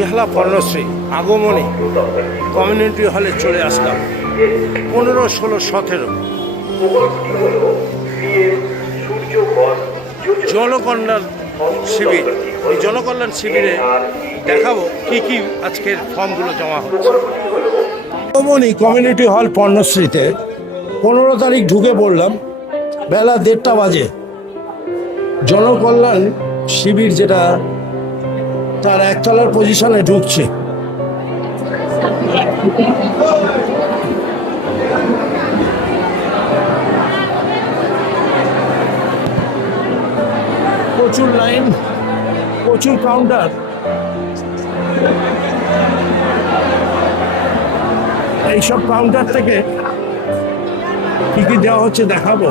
বেহালা পর্ণশ্রী আগমনী community হলে চলে আসলাম। 15, 16, 17 জনকল্যাণ শিবির। এই জনকল্যাণ শিবিরে দেখাবো কি কি আজকের ফর্মগুলো জমা হচ্ছে। আগমনী কমিউনিটি হল পর্ণশ্রীতে 15 তারিখ ঢুকে পড়লাম, বেলা 1:30 বাজে। জনকল্যাণ শিবির যেটা তার একতলার পজিশনে ঢুকছে। প্রচুর লাইন, প্রচুর কাউন্টার। এইসব কাউন্টার থেকে কি কি দেওয়া হচ্ছে দেখাবো।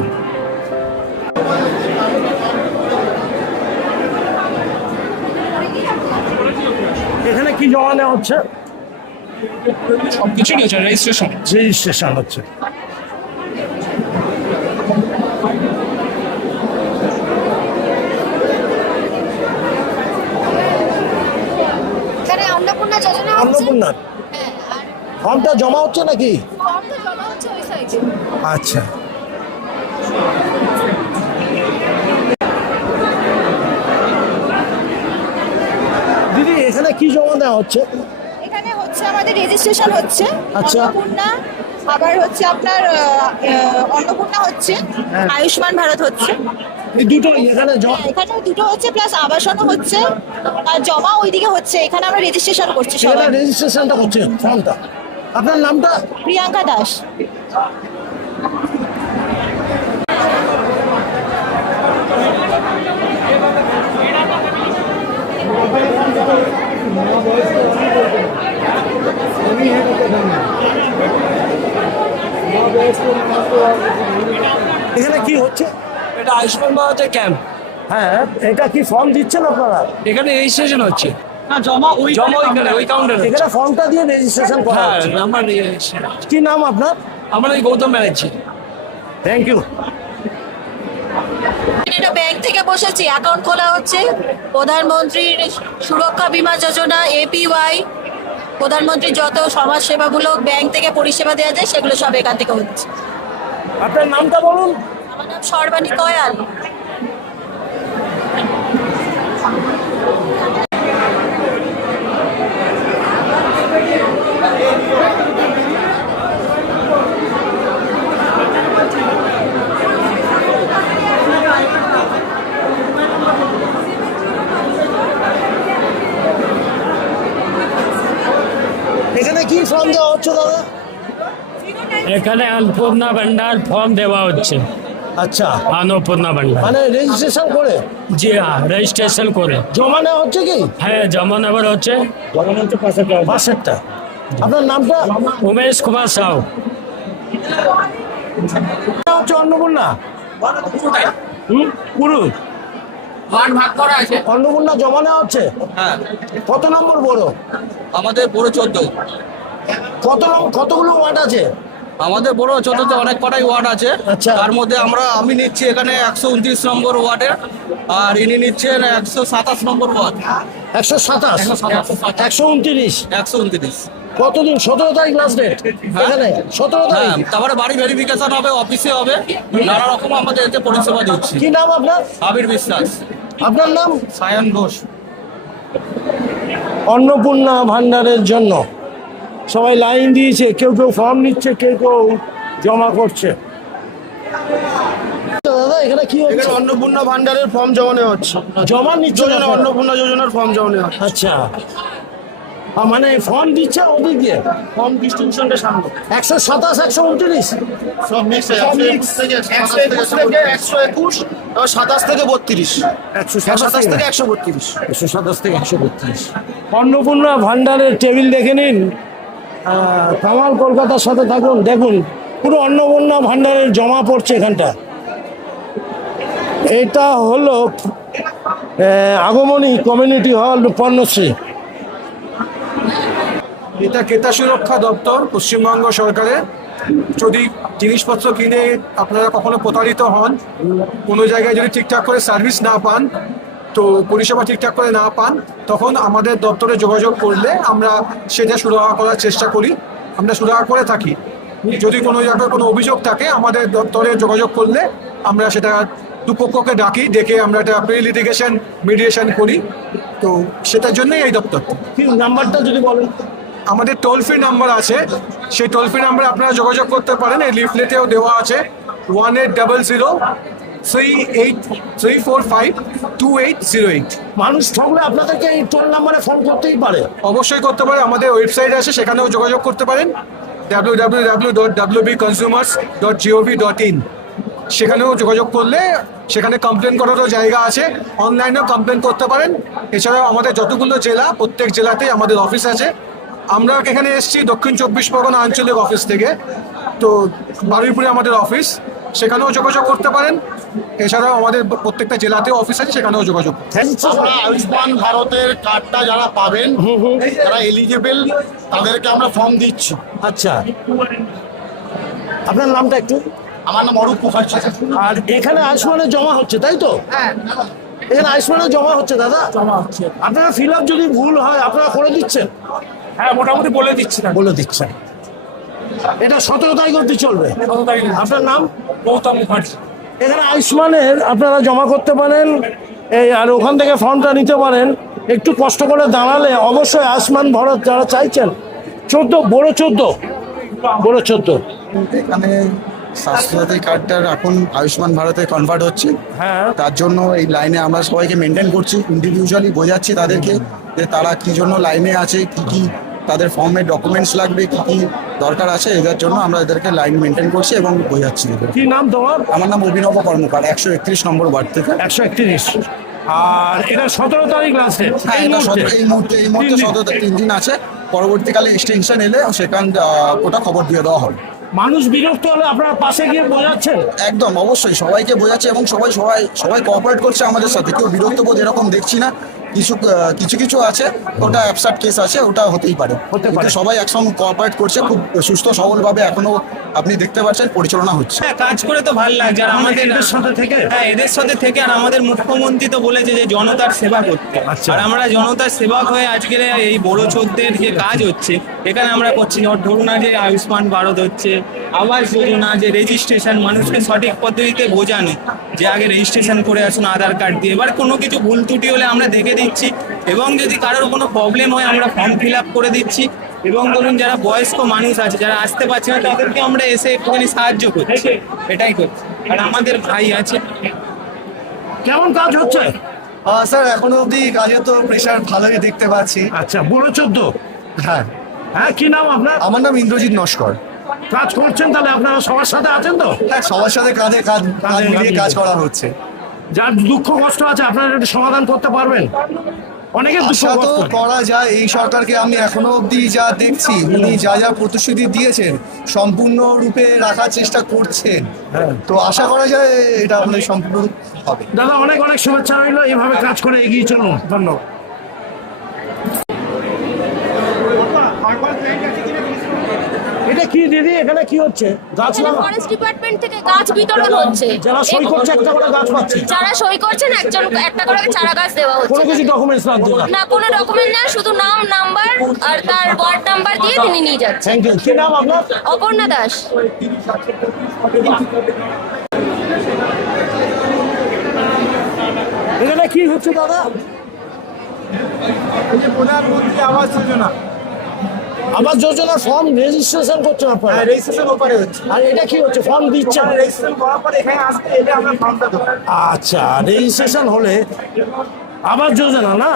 এখানে কি জমা নেওয়া হচ্ছে? সবকিছু নিয়েছে, রেজিস্ট্রেশন হচ্ছে। অন্নপূর্ণা ফর্মটা জমা হচ্ছে নাকি? আচ্ছা, দিদি এখানে কি জমা দেওয়া হচ্ছে? এখানে হচ্ছে আমাদের রেজিস্ট্রেশন হচ্ছে। আচ্ছা। অন্নপূর্ণা, আবার হচ্ছে আপনার অন্নপূর্ণা হচ্ছে, আয়ুষ্মান ভারত হচ্ছে। এই দুটো এখানে এখানে দুটো হচ্ছে, প্লাস আবাসনও হচ্ছে, আর জমা ওইদিকে হচ্ছে। এখানে আমরা রেজিস্ট্রেশন করছি সবাই। রেজিস্ট্রেশনটা করছে ফর্মটা। আপনার নামটা? প্রিয়াঙ্কা দাস। এখানে কি হচ্ছে? এটা আয়ুষ্মান ভারতের ক্যাম্প। হ্যাঁ, এটা কি ফর্ম দিচ্ছেন আপনারা? এখানে রেজিস্ট্রেশন হচ্ছে। জমা ওইখানে, ওই কাউন্টারে। এখানে ফর্মটা দিয়ে রেজিস্ট্রেশন করা হ্যাঁ, হচ্ছে। আমার কি নাম আপনার? আমার এই গৌতম ব্যানার্জি। Thank you. এটা ব্যাংক থেকে বসেছি, অ্যাকাউন্ট খোলা হচ্ছে। প্রধানমন্ত্রীর সুরক্ষা বীমা যোজনা, APY, প্রধানমন্ত্রীর যত সমাজ সেবাগুলো ব্যাংক থেকে পরিষেবা দেওয়া যায় সেগুলো সব এখান থেকে হচ্ছে। আপনার নামটা বলুন। আমার নাম সর্বাণী কয়াল। এখানে কি ফর্ম দেওয়া হচ্ছে দাদা? এখানে অন্নপূর্ণা ভান্ডার ফর্ম দেওয়া হচ্ছে। আচ্ছা, অন্নপূর্ণা ভান্ডার, মানে রেজিস্ট্রেশন করে? জি হ্যাঁ, রেজিস্ট্রেশন করে। জমা নেওয়া হচ্ছে কি? হ্যাঁ, জমা নেওয়ার হচ্ছে। পাশেরটা। আপনার নামটা? উমেশ কুমার সাউ। হচ্ছে অন্নপূর্ণা পুরুষ ভাগ করা আছে। অন্নপূর্ণা জমা নেওয়া হচ্ছে। হ্যাঁ, কত নম্বর বড়? আমাদের বড় 14। কতগুলো ওয়ার্ড আছে? আমাদের বড় 14তে অনেক কটাই ওয়ার্ড আছে। আচ্ছা। তার মধ্যে আমি নিচ্ছি এখানে 129 নম্বর ওয়ার্ডে, আর ইনি নিচ্ছেন 127 নম্বর ওয়ার্ড। 127, 129, 129। কতদিন? 17 তারিখ লাস্ট ডেট এখানে। 17 হ্যাঁ, তারিখ। তারপরে বাড়ি ভেরিফিকেশন হবে, অফিসে হবে, নানা রকম আমাদের এতে পরিষেবা দিচ্ছি। কি নাম আপনার? আবির বিশ্বাস। আপনার নাম? সায়ন ঘোষ। অন্নপূর্ণা ভান্ডারের জন্য সবাই লাইন দিয়েছে, কেউ কেউ ফর্ম নিচ্ছে, কেউ কেউ জমা করছে। দাদা এখানে কি হচ্ছে? অন্নপূর্ণা ভান্ডারের ফর্ম জমা নেওয়া হচ্ছে। জমা নিচ্ছে না? অন্নপূর্ণা যোজনার ফর্ম জমা নেওয়া হচ্ছে। আচ্ছা, মানে ফর্ম দিচ্ছে ওদিক দিয়ে। ফর্ম ডিস্ট্রিবিউশনটা সামনে 127, 129 সব মিক্স 121 থেকে 121, 27 থেকে 32, 127 থেকে 132। 127 থেকে 132। অন্নপূর্ণা ভান্ডারের টেবিল দেখে নিন। কামাল কলকাতার সাথে থাকুন, দেখুন পুরো অন্নপূর্ণা ভান্ডারের জমা পড়ছে এখানটা। এটা হলো আগমনী কমিউনিটি হল পর্ণশ্রী। এটা ক্রেতা সুরক্ষা দপ্তর, পশ্চিমবঙ্গ সরকারের। যদি জিনিসপত্র কিনে আপনারা কখনো প্রতারিত হন, কোনো জায়গায় যদি ঠিকঠাক করে সার্ভিস না পান, তো তো পরিষেবা ঠিকঠাক করে না পান, তখন আমাদের দপ্তরে যোগাযোগ করলে আমরা সেটা সুরাহা করার চেষ্টা করি, আমরা সুরাহা করে থাকি। যদি কোনো জায়গায় কোনো অভিযোগ থাকে আমাদের দপ্তরে যোগাযোগ করলে আমরা সেটা দুপক্ষকে ডাকি, ডেকে আমরা একটা প্রি লিটিগেশন মিডিয়েশন করি। তো সেটার জন্যই এই দপ্তর। কি নাম্বারটা যদি বলেন। আমাদের টোল ফ্রি নাম্বার আছে, সেই টোল ফ্রি নাম্বারে আপনারা যোগাযোগ করতে পারেন, এই লিফলেটেও দেওয়া আছে 1800-345-2808। মানুষ ঠকলে আপনাদেরকে এই টোল নাম্বারে ফোন করতেই পারে। অবশ্যই করতে পারে, আমাদের ওয়েবসাইট আছে সেখানেও যোগাযোগ করতে পারেন www.wbconsumers.gov.in। সেখানেও যোগাযোগ করলে সেখানে কমপ্লেন করারও জায়গা আছে, অনলাইনেও কমপ্লেন করতে পারেন। এছাড়াও আমাদের যতগুলো জেলা, প্রত্যেক জেলাতেই আমাদের অফিস আছে। আমরা এখানে এসেছি দক্ষিণ 24 পরগনা আঞ্চলিক অফিস থেকে, তো বারুইপুরে আমাদের অফিস, সেখানেও যোগাযোগ করতে পারেন। এছাড়াও আমাদের প্রত্যেকটা জেলাতেও অফিস আছে, সেখানেও যোগাযোগ করতে পারেন। আমরা আয়ুষ্মান ভারতের কার্ডটা যারা পাবেন, যারা এলিজিবল, তাদেরকে আমরা ফর্ম দিচ্ছি। আচ্ছা, আপনার নামটা একটু। আমার নাম অরূপ মুখার্জি। আর এখানে আয়ুষ্মানে জমা হচ্ছে, তাই তো? এখানে আয়ুষ্মানে জমা হচ্ছে দাদা? জমা হচ্ছে। আপনারা ফিল আপ যদি ভুল হয় আপনারা করে দিচ্ছেন? হ্যাঁ, মোটামুটি বলে দিচ্ছি না। বলে দিচ্ছেন। এটা 17 তারিখ অবধি চলবে। আপনার নাম? গৌতম মুখার্জি। এখানে আয়ুষ্মানের আপনারা জমা করতে পারেন, এই আর ওখান থেকে ফর্মটা নিতে পারেন। একটু কষ্ট করে দাঁড়ালে অবশ্যই আয়ুষ্মান ভারত যারা চাইছেন, 14 বড় 14। এখানে স্বাস্থ্যসাথী কার্ডটা এখন আয়ুষ্মান ভারতে কনভার্ট হচ্ছে। হ্যাঁ। তার জন্য এই লাইনে আমরা সবাইকে মেনটেন করছি, ইন্ডিভিজুয়ালি বোঝাচ্ছি তাদেরকে যে তারা কি জন্য লাইনে আছে, কি কি তাদের ফর্মের ডকুমেন্টস লাগবে, কি কি দরকার আছে, এদের জন্য আমরা এদেরকে লাইন মেনটেন করছি এবং বোঝাচ্ছি। কি নাম তোমার? আমার নাম অভিনব কর্মকার, 131 নম্বর ওয়ার্ড থেকে। 131। আর এটা 17 তারিখ লাস্টে। হ্যাঁ, এটা এই মুহূর্তে 3 দিন আছে। পরবর্তীকালে এক্সটেনশন এলে সেখান ওটা খবর দিয়ে দেওয়া হবে। মানুষ বিরক্ত হলে আপনারা পাশে গিয়ে বোঝাচ্ছেন? একদম অবশ্যই সবাইকে বোঝাচ্ছে এবং সবাই কোঅপারেট করছে আমাদের সাথে। কেউ বিরক্ত বোধ এরকম দেখছি না। কিছু আছে, ওটা অ্যাবসার্ট কেস আছে, ওটা হতেই পারে। কিন্তু সবাই একসঙ্গে কোঅপারেট করছে, খুব সুস্থ সবলভাবে এখনো আপনি দেখতে পাচ্ছেন পরিচালনা হচ্ছে। হ্যাঁ, কাজ করে তো ভালো লাগছে। আর আমাদের এদের সাথে থেকে? হ্যাঁ, এদের সাথে থেকে। আর আমাদের মুখ্যমন্ত্রী তো বলেছে যে জনতার সেবা করতে। আচ্ছা। আর আমরা জনতার সেবক হয়ে আজকের এই বড় 14-এর যে কাজ হচ্ছে এখানে আমরা করছি। ধরুন না যে আয়ুষ্মান ভারত হচ্ছে, আবাস যোজনা, যে রেজিস্ট্রেশন, মানুষকে সঠিক পদ্ধতিতে বোঝানো যে আগে রেজিস্ট্রেশন করে আসুন আধার কার্ড দিয়ে। এবার কোনো কিছু ভুল ত্রুটি হলে আমরা দেখে দিচ্ছি, এবং যদি কারোর কোনো প্রবলেম হয় আমরা ফর্ম ফিল আপ করে দিচ্ছি। এবং ধরুন যারা বয়স্ক মানুষ আছে, যারা আসতে পারছে না, তাদেরকে আমরা এসে একটুখানি সাহায্য করছি, এটাই করছি। আর আমাদের ভাই আছে। কেমন কাজ হচ্ছে? স্যার এখনো অবধি কাজে তো প্রেশার ভালোই দেখতে পাচ্ছি। আচ্ছা, বড় 14। হ্যাঁ। হ্যাঁ, কি নাম আপনার? আমার নাম ইন্দ্রজিৎ নস্কর। কাজ করছেন তাহলে আপনারা সবার সাথে আছেন তো? হ্যাঁ, সবার সাথে কাজ মিলিয়ে কাজ করা হচ্ছে। যার দুঃখ কষ্ট আছে আপনারা একটু সমাধান করতে পারবেন? অনেকের দুঃখ আশা তো কষ্ট। করা যায়। এই সরকারকে আমি এখনো অবধি যা দেখছি, উনি যা প্রতিশ্রুতি দিয়েছেন সম্পূর্ণরূপে রাখার চেষ্টা করছেন। তো আশা করা যায় এটা আমাদের সম্পূর্ণ হবে। দাদা, অনেক শুভেচ্ছা রইল, এইভাবে কাজ করে এগিয়ে চলুন। ধন্যবাদ। এটা কি দিদি, এখানে কি হচ্ছে? গাছ লাগা? ফরেস্ট ডিপার্টমেন্ট থেকে গাছ বিতরণ হচ্ছে। যারা সই করছে একটা করে গাছ পাচ্ছে? যারা সই করছেন একটা করে চারা গাছ দেওয়া কোনো হচ্ছে। কিছু ডকুমেন্টস লাগবে না? না, কোনো ডকুমেন্ট না, শুধু নাম, নাম্বার আর তার ওয়ার্ড নাম্বার দিয়ে তিনি নিয়ে যাচ্ছেন। Thank you. কি নাম আপনার? অপর্ণা দাস। এখানে কি হচ্ছে দাদা? প্রধানমন্ত্রী আবাস যোজনা। আবাস যোজনার ফর্ম রেজিস্ট্রেশন করছেন আপনারা? রেজিস্ট্রেশন ওপারে হচ্ছে। আর এটা কি হচ্ছে? ফর্ম দিচ্ছেন? রেজিস্ট্রেশন করার পর এখানে আসবে, এটা আমরা ফর্মটা দেবো। আচ্ছা, রেজিস্ট্রেশন হলে আবাস যোজনা না?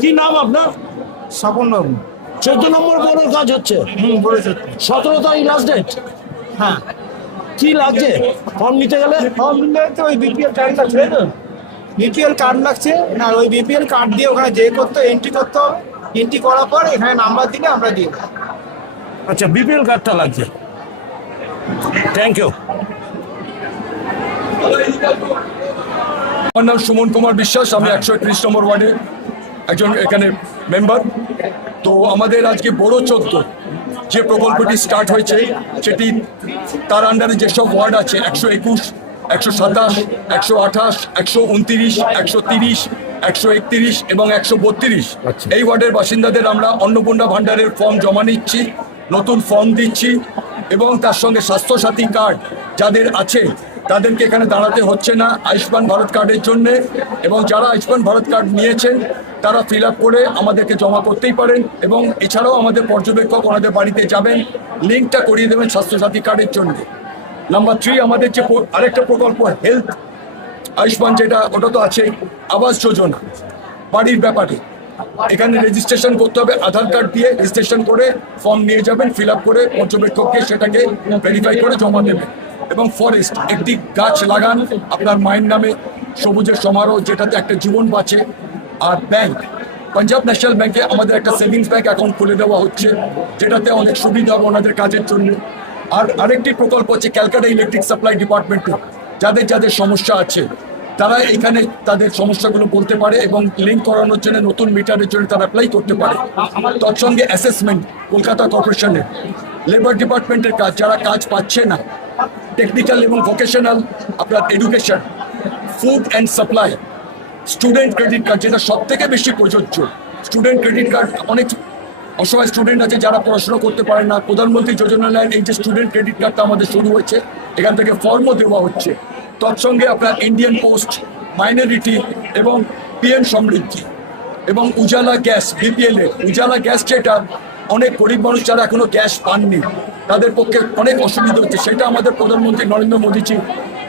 কি নাম আপনার? স্বপন বাবু। 14 নম্বর বড় কাজ হচ্ছে। 17 তারিখ লাস্ট ডেট। হ্যাঁ। কি লাগছে ফর্ম নিতে গেলে? ফর্ম নিলে তো ওই বিপিএল কার্ড লাগছে, বিপিএল কার্ড লাগছে না? ওই বিপিএল কার্ড দিয়ে ওখানে এন্ট্রি করতে হবে। এন্ট্রি করার পর এখানে নাম্বার দিলে আমরা দিই। আচ্ছা, বিপিএল কার্ডটা লাগছে। Thank you. আমার নাম সুমন কুমার বিশ্বাস, আমি 131 নম্বর ওয়ার্ডে একজন এখানে মেম্বার। তো আমাদের আজকে বড় 14 যে প্রকল্পটি স্টার্ট হয়েছে, সেটি তার আন্ডারে যেসব ওয়ার্ড আছে 121, 127, 128, 129, 130, 131 এবং 132 এই ওয়ার্ডের বাসিন্দাদের আমরা অন্নপূর্ণা ভান্ডারের ফর্ম জমা নিচ্ছি, নতুন ফর্ম দিচ্ছি এবং তার সঙ্গে স্বাস্থ্যসাথী কার্ড যাদের আছে তাদেরকে এখানে দাঁড়াতে হচ্ছে না আয়ুষ্মান ভারত কার্ডের জন্য, এবং যারা আয়ুষ্মান ভারত কার্ড নিয়েছেন তারা ফিল আপ করে আমাদেরকে জমা করতেই পারেন, এবং এছাড়াও আমাদের পর্যবেক্ষক ওনাদের বাড়িতে যাবেন, লিঙ্কটা করিয়ে দেবেন স্বাস্থ্যসাথী কার্ডের জন্য। নাম্বার 3, আমাদের যে আরেকটা প্রকল্প হেলথ আয়ুষ্মান, যেটা ওটা তো আছে, আবাস যোজনা বাড়ির ব্যাপারে এখানে রেজিস্ট্রেশন করতে হবে, আধার কার্ড দিয়ে রেজিস্ট্রেশন করে ফর্ম নিয়ে যাবেন, ফিল আপ করে পর্যবেক্ষককে সেটাকে ভেরিফাই করে জমা দেবেন। এবং ফরেস্ট, একটি গাছ লাগান আপনার মায়ের নামে, সবুজের সমারোহ, যেটাতে একটা জীবন বাঁচে। আর ব্যাংক, পাঞ্জাব ন্যাশনাল ব্যাংকে আমাদের একটা সেভিংস ব্যাংক অ্যাকাউন্ট খুলে দেওয়া হচ্ছে, যেটাতে অনেক সুবিধা হবে ওনাদের কাজের জন্য। আর আরেকটি প্রকল্প হচ্ছে ক্যালকাটা ইলেকট্রিক সাপ্লাই ডিপার্টমেন্টে যাদের যাদের সমস্যা আছে তারা এখানে তাদের সমস্যাগুলো বলতে পারে এবং লিঙ্ক করানোর জন্য নতুন মিটারের জন্য তারা অ্যাপ্লাই করতে পারে। তৎসঙ্গে অ্যাসেসমেন্ট, কলকাতা কর্পোরেশনের লেবার ডিপার্টমেন্টের কাজ, যারা কাজ পাচ্ছে না, টেকনিক্যাল এবং ভোকেশনাল আপনার education, food and supply, student credit card যেটা সব থেকে বেশি প্রযোজ্য। স্টুডেন্ট ক্রেডিট কার্ড, অনেক অসহায় স্টুডেন্ট আছে যারা পড়াশোনা করতে পারে না, প্রধানমন্ত্রী যোজনার এই যে স্টুডেন্ট ক্রেডিট কার্ডটা আমাদের শুরু হয়েছে, এখান থেকে ফর্মও দেওয়া হচ্ছে। তৎসঙ্গে আপনার ইন্ডিয়ান পোস্ট, মাইনরিটি এবং পিএম সমৃদ্ধি এবং উজালা গ্যাস, বিপিএল এ উজালা গ্যাস, যেটা অনেক গরিব মানুষ যারা এখনো গ্যাস পাননি তাদের পক্ষে অনেক অসুবিধা হচ্ছে, সেটা আমাদের প্রধানমন্ত্রী নরেন্দ্র মোদীজি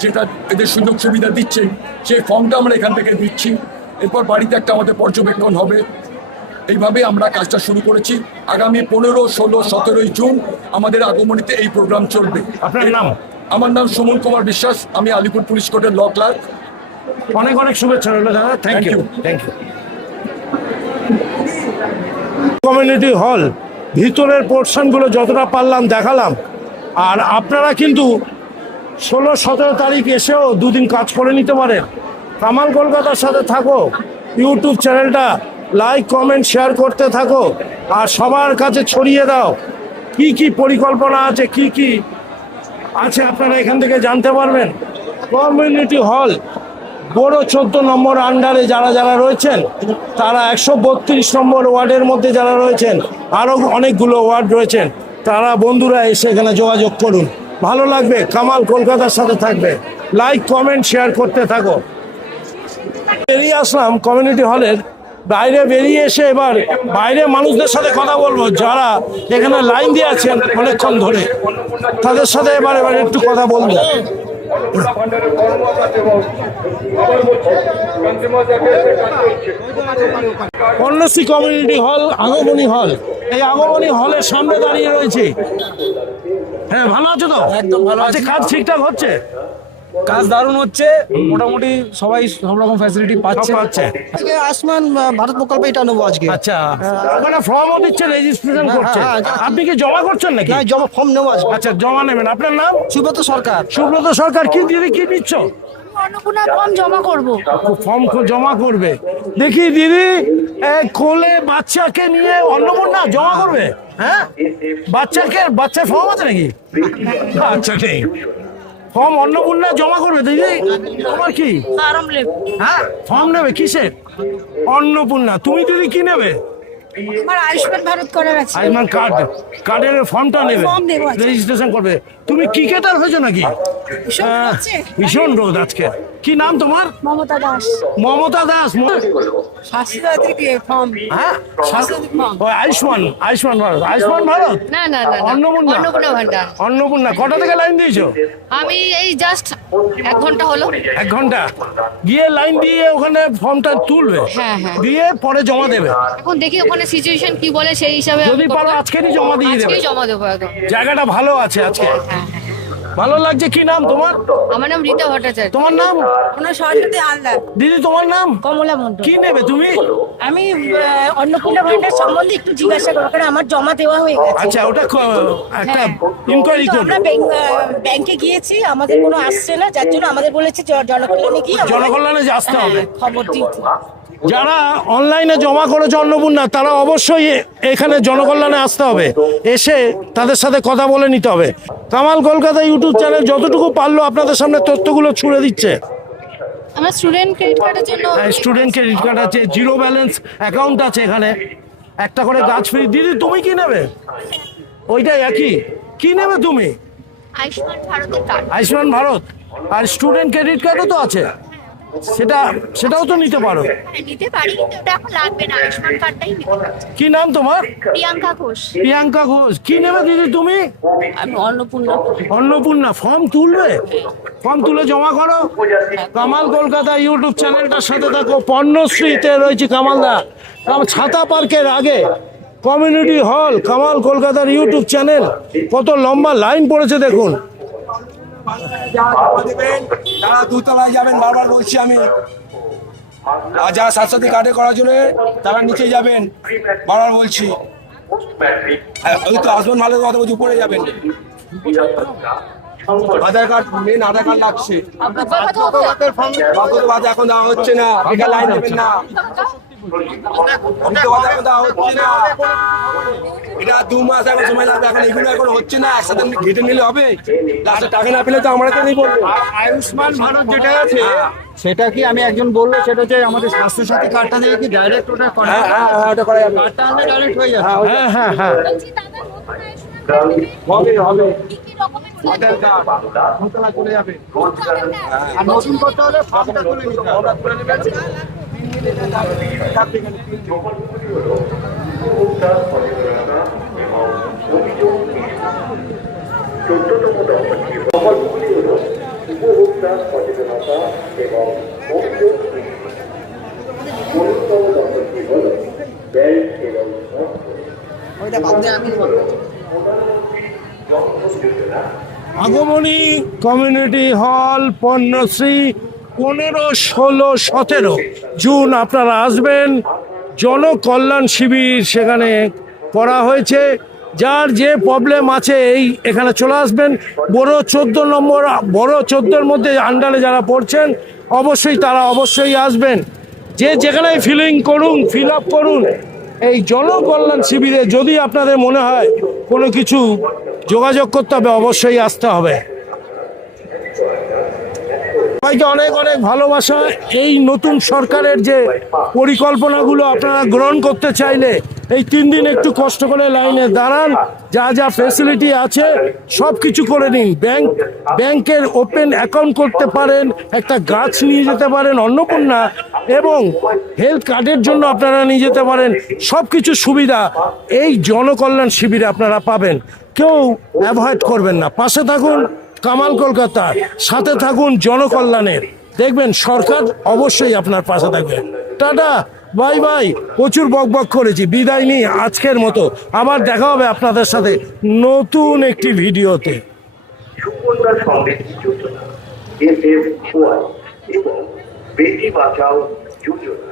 যেটা এদের সুযোগ সুবিধা দিচ্ছেন, সেই ফর্মটা আমরা এখান থেকে দিচ্ছি। এরপর বাড়িতে একটা আমাদের পর্যবেক্ষণ হবে। এইভাবে আমরা কাজটা শুরু করেছি। আগামী 15, 16, 17 জুন আমাদের আগমনীতে এই প্রোগ্রাম চলবে। আপনার নাম? আমার নাম সুমন কুমার বিশ্বাস, আমি আলিপুর পুলিশ কোর্টের ল ক্লার্ক। অনেক অনেক শুভেচ্ছা রইল দাদা, থ্যাংক ইউ। কমিউনিটি হল ভিতরের পোর্শনগুলো যতটা পারলাম দেখালাম, আর আপনারা কিন্তু 16-17 তারিখ এসেও দুদিন কাজ করে নিতে পারেন। কামাল কলকাতার সাথে থাকো, ইউটিউব চ্যানেলটা লাইক, কমেন্ট, শেয়ার করতে থাকো, আর সবার কাছে ছড়িয়ে দাও কি কি পরিকল্পনা আছে, কি কি আছে আপনারা এখান থেকে জানতে পারবেন। কমিউনিটি হল বড় 14 নম্বর আন্ডারে যারা যারা রয়েছেন তারা 132 নম্বর ওয়ার্ডের মধ্যে যারা রয়েছেন, আরও অনেকগুলো ওয়ার্ড রয়েছেন, তারা বন্ধুরা এসে এখানে যোগাযোগ করুন, ভালো লাগবে। কামাল কলকাতার সাথে থাকবে, লাইক, কমেন্ট, শেয়ার করতে থাকো। বেরিয়ে আসলাম কমিউনিটি হলের বাইরে, বেরিয়ে এসে এবার বাইরে মানুষদের সাথে কথা বলবো যারা এখানে লাইন দিয়ে আছেন অনেকক্ষণ ধরে, তাদের সাথে এবার একটু কথা বলবো। কন্যাশ্রী কমিউনিটি হল, আগমনী হল, এই আগমনী হলের সামনে দাঁড়িয়ে রয়েছে। হ্যাঁ, ভালো আছো তো? একদম ভালো আছে। কাজ ঠিকঠাক হচ্ছে? কাজ দারুণ হচ্ছে, মোটামুটি সবাই সব রকম ফ্যাসিলিটি পাচ্ছে। আয়ুষ্মান ভারত প্রকল্পে এটা নেবো আজকে। আচ্ছা, ওখানে ফর্মও দিচ্ছে, রেজিস্ট্রেশন করছে, আপনি কি জমা করছেন নাকি? জমা ফর্ম নেবো আজকে। আচ্ছা, জমা নেবেন। আপনার নাম? সুব্রত সরকার। সুব্রত সরকার। কি দিদি কি নিচ্ছ? অন্নপূর্ণা ফর্ম জমা করব। ফর্ম জমা করবে। দেখি দিদি কোলে বাচ্চাকে নিয়ে অন্নপূর্ণা জমা করবে। হ্যাঁ, বাচ্চার ফর্ম আছে নাকি? আচ্ছা, ঠিক। ফর্ম অন্নপূর্ণা জমা করবে দিদি। তোমার কি? হ্যাঁ, ফর্ম নেবে কিসের? অন্নপূর্ণা। তুমি দিদি কি নেবে? আমার আয়ুষ্মান ভারত করার আছে। আয়ুষ্মান কার্ডের ফর্মটা নেবে, ফর্ম নেবো আজকে। রেজিস্ট্রেশন করবে। তুমি ক্রিকেটার হয়েছো নাকি? ভীষণ রোদ আজকে। কি নাম তোমার? মমতা দাস। মমতা দাস। স্বাস্থ্যসাথী ফর্ম। হ্যাঁ, স্বাস্থ্যসাথী ফর্ম। ও আয়ুষ্মান ভারত। না অন্নপূর্ণা ভান্ডার। অন্নপূর্ণা। কটা থেকে লাইন দিয়েছো? আমি এই জাস্ট 1 ঘন্টা হলো। 1 ঘন্টা গিয়ে লাইন দিয়ে ওখানে ফর্মটা তুলবে, হ্যাঁ। দিয়ে পরে জমা দেবে। এখন দেখি ওখানে সিচুয়েশন কি বলে, সেই হিসাবে যদি পারো আজকেরই জমা দিয়ে দেবে। আজকেই জমা দেবো একদম। জায়গাটা ভালো আছে আজকে, ভালো লাগছে। কি নাম তোমার? আমার নাম রীতা ভট্টাচার্য। তোমার নাম? ওনার সরস্বতী হালদার। দিদি তোমার নাম? কমলা মন্ডল। কি নেবে তুমি? আমি অন্নপূর্ণা ভান্ডার সম্বন্ধে একটু জিজ্ঞাসা করবো, কারণ আমার জমা দেওয়া হয়ে গেছে। আচ্ছা, ওটা একটা ইনকোয়ারি কিন্তু করবে। আমরা ব্যাংকে গিয়েছি, আমাদের কোনো আসছে না, যার জন্য আমাদের বলেছে জনকল্যাণে গিয়ে জনকল্যাণে যে আসতে হবে। খবর দিতে। যারা অনলাইনে জমা করেছে অন্নপূর্ণা তারা অবশ্যই এখানে জনকল্যাণে আসতে হবে, এসে তাদের সাথে কথা বলে নিতে হবে। কামাল কলকাতা ইউটিউব চ্যানেল যতটুকু পারলো আপনাদের সামনে তথ্যগুলো ছুড়ে দিচ্ছে। আমার স্টুডেন্ট ক্রেডিট কার্ডের জন্য স্টুডেন্ট ক্রেডিট কার্ড আছে, জিরো ব্যালেন্স অ্যাকাউন্ট আছে, এখানে একটা করে গাছ ফ্রি। দিদি তুমি কি নেবে? ওইটাই একই। কি নেবে তুমি? আয়ুষ্মান ভারতের কার্ড। আয়ুষ্মান ভারত আর স্টুডেন্ট ক্রেডিট কার্ডও তো আছে, সেটাও তো নিতে পারো। নিতে পারি, কিন্তু ওটা এখন লাগবে না, আয়ুষ্মান কার্ডটাই নিতে পারি। কি নাম তোমার? প্রিয়াঙ্কা ঘোষ। প্রিয়াঙ্কা ঘোষ। কি নেবে দিদি তুমি? আমি অন্নপূর্ণা। অন্নপূর্ণা ফর্ম তুলবে? ফর্ম তুলে জমা করো। কামাল কলকাতা ইউটিউব চ্যানেলটার সাথে থাকো। পণ্যশ্রীতে রয়েছে কামালদা। ছাতা পার্কের আগে কমিউনিটি হল, কামাল কলকাতার ইউটিউব চ্যানেল। কত লম্বা লাইন পড়েছে দেখুন। তারা দুতলায় যাবেন, বারবার বলছি আমি। আর যারা স্বাস্থ্যসাথী কার্ডে করার জন্য তারা নিচে যাবেন, বারবার বলছি। ওই তো আসবেন ভালো কথা বলছি, উপরে যাবেন। আধার কার্ড, মেন আধার কার্ড লাগছে। এখন দেওয়া হচ্ছে না, বেকার লাইন দেবেন না। এটা 2 মাস এখন সময় লাগবে, এখন এগুলো এখন হচ্ছে না। একসাথে ঘেটে নিলে হবে, লাস্টে টাকা না পেলে তো আমরা তো নেই বলবো। আয়ুষ্মান ভারত যেটা আছে সেটা কি আমি একজন বললো সেটা হচ্ছে আমাদের স্বাস্থ্যসাথী কার্ডটা দিয়ে কি ডাইরেক্ট ওটা করা ওটা করা যাবে। কার্ডটা আনলে ডাইরেক্ট হয়ে যাবে। হ্যাঁ বলছি দাদা, নতুন আয়ুষ্মান কার্ড হবে কি কি ডকুমেন্টস আধার কার্ড দোতলা চলে যাবে। লাগবে? আর নতুন করতে হলে ফর্মটা তুলে নিতে হবে। আমরা করে নেবেন। আগমনী কমিউনিটি হল, পণ্যশ্রী 15, 16, 17 জুন আপনারা আসবেন। জনকল্যাণ শিবির সেখানে করা হয়েছে। যার যে প্রবলেম আছে এখানে চলে আসবেন। বড় 14 নম্বর, বড় 14-র মধ্যে আন্ডারে যারা পড়ছেন অবশ্যই তারা অবশ্যই আসবেন। যে যেখানেই ফিল আপ করুন। এই জনকল্যাণ শিবিরে যদি আপনাদের মনে হয় কোনো কিছু যোগাযোগ করতে হবে, অবশ্যই আসতে হবে। সবাইকে অনেক অনেক ভালোবাসা। এই নতুন সরকারের যে পরিকল্পনাগুলো আপনারা গ্রহণ করতে চাইলে এই 3 দিন একটু কষ্ট করে লাইনে দাঁড়ান। যা যা ফ্যাসিলিটি আছে সব কিছু করে নিন। ব্যাংকের ওপেন অ্যাকাউন্ট করতে পারেন, একটা গাছ নিয়ে যেতে পারেন অন্নপূর্ণা, এবং হেলথ কার্ডের জন্য আপনারা নিয়ে যেতে পারেন। সব কিছু সুবিধা এই জনকল্যাণ শিবিরে আপনারা পাবেন। কেউ অ্যাভয়েড করবেন না। পাশে থাকুন কামাল কলকাতা, সাথে থাকুন জনকল্যাণের। দেখবেন সরকার অবশ্যই আপনার পাশে থাকবে। Tata, bye bye. প্রচুর বকবক করেছি, বিদায় নিই আজকের মতো। আবার দেখা হবে আপনাদের সাথে নতুন একটি ভিডিওতে। সুকন্যা সমৃদ্ধি যোজনা, SFY এবং বেটি বাঁচাও যোজনা